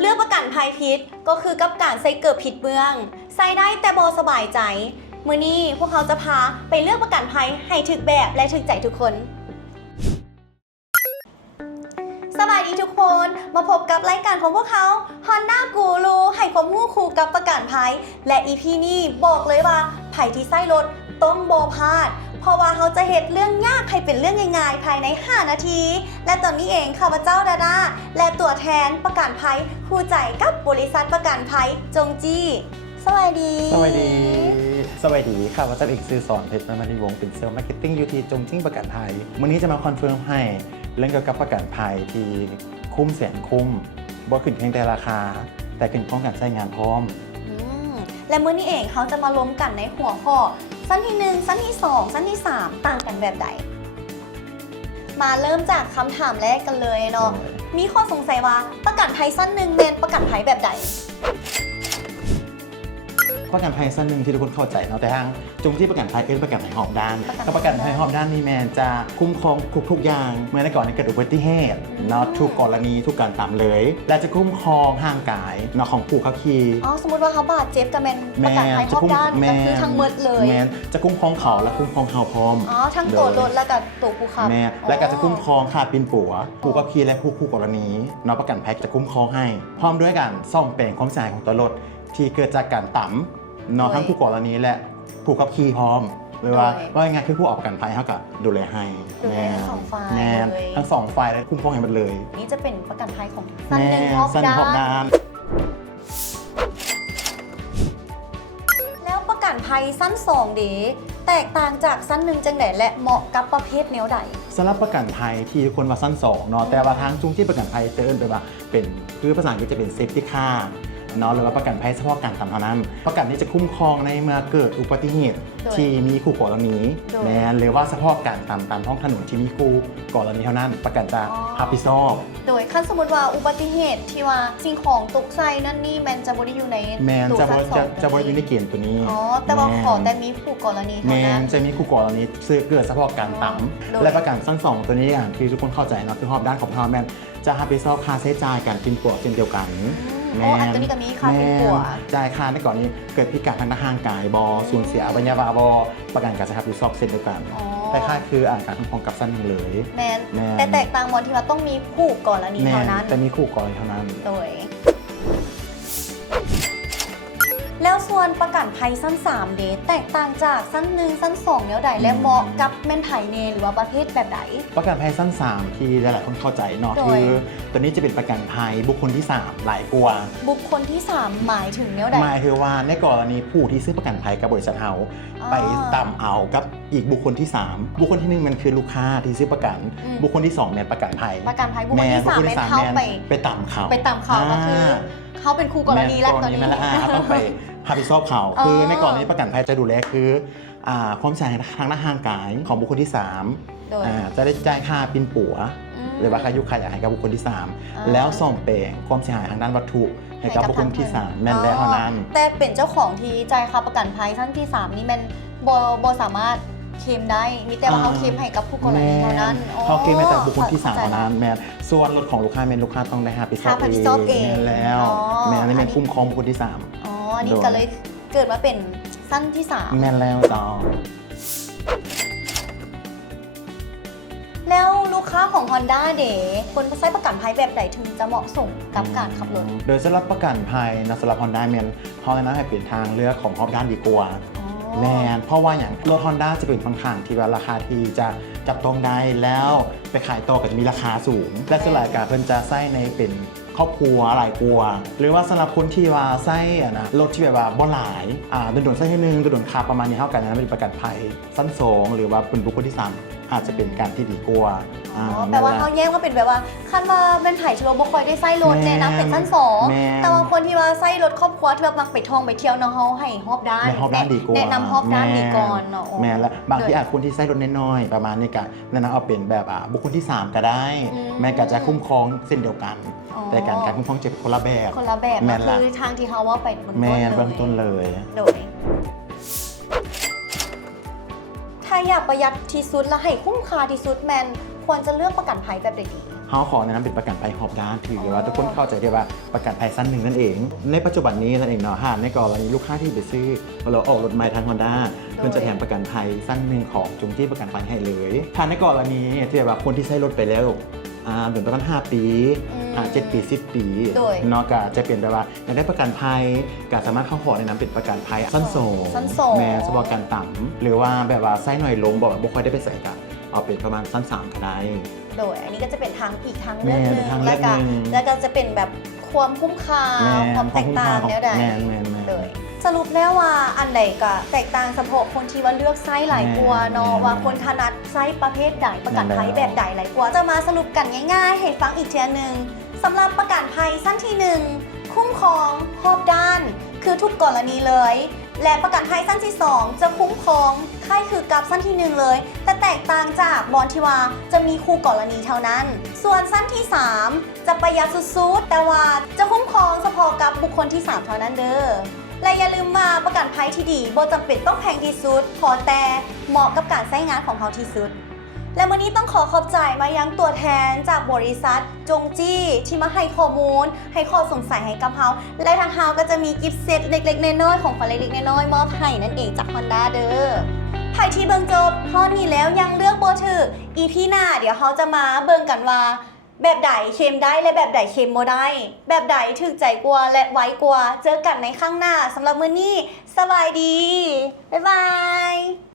เลือกประกันภัยพิษก็คือกับการใส่เกิดผิดเมืองใส่ได้แต่บสบายใจมื้อนี้พวกเขาจะพาไปเลือกประกันภัยให้ถึกแบบและถึกใจทุกคนสวัสดีทุกคนมาพบกับรายการของพวกเขา Honda Guru ให้ความรู้คู่กับประกันภัยและ EP นี้บอกเลยว่าภัยที่ใส่รถต้องบ่พลาดเพราะว่าเขาจะเฮ็ดเรื่องยากให้เป็นเรื่องง่ายๆภายใน5นาทีและตอนนี้เองข้าพเจ้าดาดาและตัวแทนประกันภัยคู่ใจกับบริษัทประกันภัยจงจี้สวัสดีสวัสดีค่ะว่าจะอีกซื้อสอนเพชรมณีวงศ์เป็นเซลล์มาร์เก็ตติ้งอยู่ที่จงจิ้งประกันภัยวันนี้จะมาคอนเฟิร์มให้เรื่องเกี่ยวกับประกันภัยที่คุ้มแสนคุ้มบ่ขึ้นเพียงแต่ราคาแต่ขึ้นพร้อมกันใช้งานพร้อมและมื้อนี้เองเขาจะมาล้มกันในหัวข้อสั้นที่1สั้นที่2สั้นที่3ต่างกันแบบใดมาเริ่มจากคำถามแรกกันเลยเนาะมีข้อสงสัยว่าประกันภัยสั้น1เป็นประกันภัยแบบใดประกันภัยสั้นหนึ่งที่ทุกคนเข้าใจเนาะแต่ทางจงที่ประกันภัยเป็นประกันภัยหอบด้านก็ประกันภัยหอบด้านนี่แมนจะคุ้มครองทุกอย่างเมื่อในก่อนเกิดอุบัติเหตุเนาะทุกกรณีทุกการตามเลยและจะคุ้มครองห่างกายเนาะของผู้ขับขี่สมมติว่าเขาบาดเจ็บกับแมนประกันภัยหอบด้านก็คือทั้งหมดเลยแมนจะคุ้มครองเขาและคุ้มครองเขาพร้อมทั้งตัวรถและกับตัวผู้ขับแมนและก็จะคุ้มครองค่าปีนปัวผู้ขับขี่และผู้คู่กรณีเนาะประกันภัยจะคุ้มครองให้พร้อมด้วยการซ่อมแปลงความเสียหายของตัวรถที่เกิดจากการต่ำเนาะทั้งผู้ก่อรณีและผู้ขับขี่พร้อมหรือว่ายังไงคือผู้ออกประกันภัยเท่ากับดูแลให้แน่ทั้ง2ฝ่ายและคุ้มครองให้หมดเลยนี่จะเป็นประกันภัยของสั้นหนึ่งฮอบด้านแล้วประกันภัยสั้น2ดีแตกต่างจากสั้น1จังได๋และเหมาะกับประเภทแนวใดสำหรับประกันภัยที่คนว่าสั้น2เนาะแต่ว่าทางจุงที่ประกันภัยเตือนไปว่าเป็นคือภาษาอังกฤษจะเป็นเซฟตี้ค่าเนาะหรือว่าประกันภัยเฉพาะการต่ำเท่านั้นประกันนี้จะคุ้มครองในเมื่อเกิดอุบัติเหตุที่มีคู่กรณีแม้หรือว่าเฉพาะการตามท้องถนนที่มีคู่กรณีเท่านั้นประกันจะรับผิดชอบโดยขั้นสมมติว่าอุบัติเหตุที่ว่าสิ่งของตกใส่นั่นนี่แมนจะบ่ได้อยู่ในตัวสั้น2จะบ่ได้อยู่ในเกณฑ์ตัวนี้แต่ว่าขอแต่มีคู่กรณีเท่านั้นจะมีคู่กรณีเกิดเฉพาะการต่ำและประกันสั้น2ตัวนี้อย่างที่ทุกคนเข้าใจเนาะคือรอบด้านของพาวแมนจะรับผิดชอบค่าใช้จ่ายการกินปัวเช่นเดียวกันอันตัวนี้ก็มีค่าเป็นปัวจ่ายค่าในก่อนนี้เกิดพิการทางร่างกายบสูญเสียอวัยวะประกันการจะรับผิดชอบเช่นเดียวกันแต่ค่าคือการคุ้มครองกับสั้นหนึ่งเลยแต่แตกต่างวันที่ว่าต้องมีคู่กรณีเท่านั้นแต่มีคู่กรณีเท่านั้นโดยแล้วส่วนประกันภัยสั้น3เดแตกต่างจากสั้น1สั้น2แนวใดและเหมาะกับแม่นไผเนหรือว่าประเภทแบบใดประกันภัยสั้น3ที่หลายๆคนเข้าใจเนาะคือตัวนี้จะเป็นประกันภัยบุคคลที่3หลายกว่าบุคคลที่3หมายถึงแนวใดหมายถึงว่าในกรณีผู้ที่ซื้อประกันภัยกับบริษัทเฮาไปตามเอากับอีกบุคคลที่3บุคคลที่1มันคือลูกค้าที่ซื้อประกันบุคคลที่2แม่นประกันภัยบุคคลที่3แม่นเฮาไปตามเขาก็คือเขาเป็นคู่กรณีแล้วตอนนี้ต้องไปรับผิดชอบเขาคือในกรณีประกันภัยจะดูแลคือความเสียหายทางร่างกายของบุคคลที่3จะได้จ่ายค่าปินปัวหรือว่าค่ายุค่าให้กับบุคคลที่3แล้วส่งแปลงความเสียหายทางด้านวัตถุให้กับบุคคลที่3แม่นแล้วเท่านั้นแต่เป็นเจ้าของที่จ่ายค่าประกันภัยท่านที่3นี่แม่นบ่สามารถเคลมได้มีแต่ว่าเขาเคลมให้กับผู้กรณีเท่านั้นเขาเคลมให้แต่บุคคลที่3เท่านั้นแม่ส่วนรถของลูกค้าแม่นลูกค้าต้องได้รับผิดชอบเองแล้วแม่นี่เป็นคุ้มครองบุคคลที่3อันนี้ก็เลยเกิดมาเป็นสั้นที่3แม่นแล้วต่อแล้วลูกค้าของ Honda เด๋ควรใช้ประกันภัยแบบไหนถึงจะเหมาะสมกับการขับรถโดยสำหรับประกันภัยสำหรับ Honda แมนเขาแนะนำให้เปลี่ยนทางเลือกของรอบด้านดีกว่าแมนเพราะว่าอย่างรถ Honda จะเป็นค่อนข้างที่ว่าราคาที่จะจับต้องได้แล้วไปขายต่อก็จะมีราคาสูงและสลายการเพิ่นจะใช้ในเป็นครอบครัวหลายกลัวหรือว่าสำหรับคนที่ว่าไส้รถที่แบบว่าบ่หลายโดนไส้ที่1โดนขับประมาณนี้เท่ากันนะเป็นประกันภัยสั้น2หรือว่าเป็นบุคคลที่3อาจจะเป็นการที่ดีกว่าแปลว่าเขาแยกว่าเป็นแบบว่าคันว่าเป็นไผ่ชโลบ่ค่อยได้ไส้รถแนะนำเป็นสั้น2แต่ว่าคนที่ว่าไส้รถครอบครัวเธอมักไปท่องไปเที่ยวเนาะเขาให้ฮอบด้านแนะนำฮอบด้านดีก่อนเนาะแม่และบางทีอาจคนที่ไส้รถน้อยๆประมาณนี้ก็แนะนำเอาเป็นแบบบุคคลที่3ก็ได้แม่ก็จะคุ้มครองเส้นเดียวกันแต่การคุ้มครองเจ็บคนละแบบคือทางที่เขาว่าไปเบื้องต้นเลยโดยถ้าอยากประหยัดที่สุดและให้คุ้มค่าที่สุดแมน ควรจะเลือกประกันภัยแบบใดดี เขาขอแนะนำเป็นประกันภัยหอบด้านถือว่าทุกคนเข้าใจได้ว่าประกันภัยสั้นหนึ่งนั่นเอง ในปัจจุบันนี้นั่นเองเนาะหากในกรณีลูกค้าที่ไปซื้อเราออกรถใหม่ทาง Honda เพื่อจะแถมประกันภัยสั้นหนึ่งของจุงที่ประกันภัยให้เลยถ้าในกรณีที่แบบว่าคนที่ใช้รถไปแล้วเหมือนประมาณ5 ปี7 ปี 10 ปีเนาะก็จะเปลี่ยนไปว่าอยากได้ประกันภัยก็สามารถเข้าขอในนั้นเป็นประกันภัยสั้นโซแม้เฉพาะการต่ำหรือว่าแบบว่าไส้หน่อยลงบอกว่าบุคคลได้ไปใส่กันเอาเป็นประมาณสั้น3ก็ได้โดยอันนี้ก็จะเป็นทางอีกทางเลือกหนึง แล้วก็จะเป็นแบบความคุ้มค่าความแตกต่างแล้วใดโดยสรุปแล้วว่าอันใดก็แตกต่างเฉพาะคนที่ว่าเลือกไซส์หลายกว่าเนาะว่าคนถนัดไซส์ประเภทใดประกันภัยแบบใดหลายกว่าจะมาสรุปกันง่ายๆให้ฟังอีกเทียนึงสำหรับประกันภัยสั้นที่1คุ้มครองรอบด้านคือทุกกรณีเลยและประกันภัยสั้นที่2จะคุ้มครองคล้ายคือกับสั้นที่1เลยแต่แตกต่างจากบอนที่ว่าจะมีคู่กรณีเท่านั้นส่วนสั้นที่3จะประหยัดสุดๆแต่ว่าจะคุ้มครองเฉพาะกับบุคคลที่3เท่านั้นเด้อและอย่าลืมว่าประกันภัยที่ดีบ่จำเป็นต้องแพงที่สุดขอแต่เหมาะกับการใช้งานของเขาที่สุดและวันนี้ต้องขอบใจมายังตัวแทนจากบริษัทจงจี้ที่มาให้ข้อมูลให้ข้อสงสัยให้กับเฮาและทางเฮาก็จะมีกิฟต์เซตเล็กๆน้อยๆของขวัญเล็กๆน้อยๆมอบให้นั่นเองจาก Honda เด้อไผ่ที่เบิ่งจบทอดนี้แล้วยังเลือกบ่ถูก EP หน้าเดี๋ยวเฮาจะมาเบิ่งกันว่าแบบใดเค็มได้และแบบใดเค็มบ่ได้แบบใดถึกใจกว่าและไว้กว่าเจอกันในข้างหน้าสำหรับมื้อนี้สบายดีบ๊ายบาย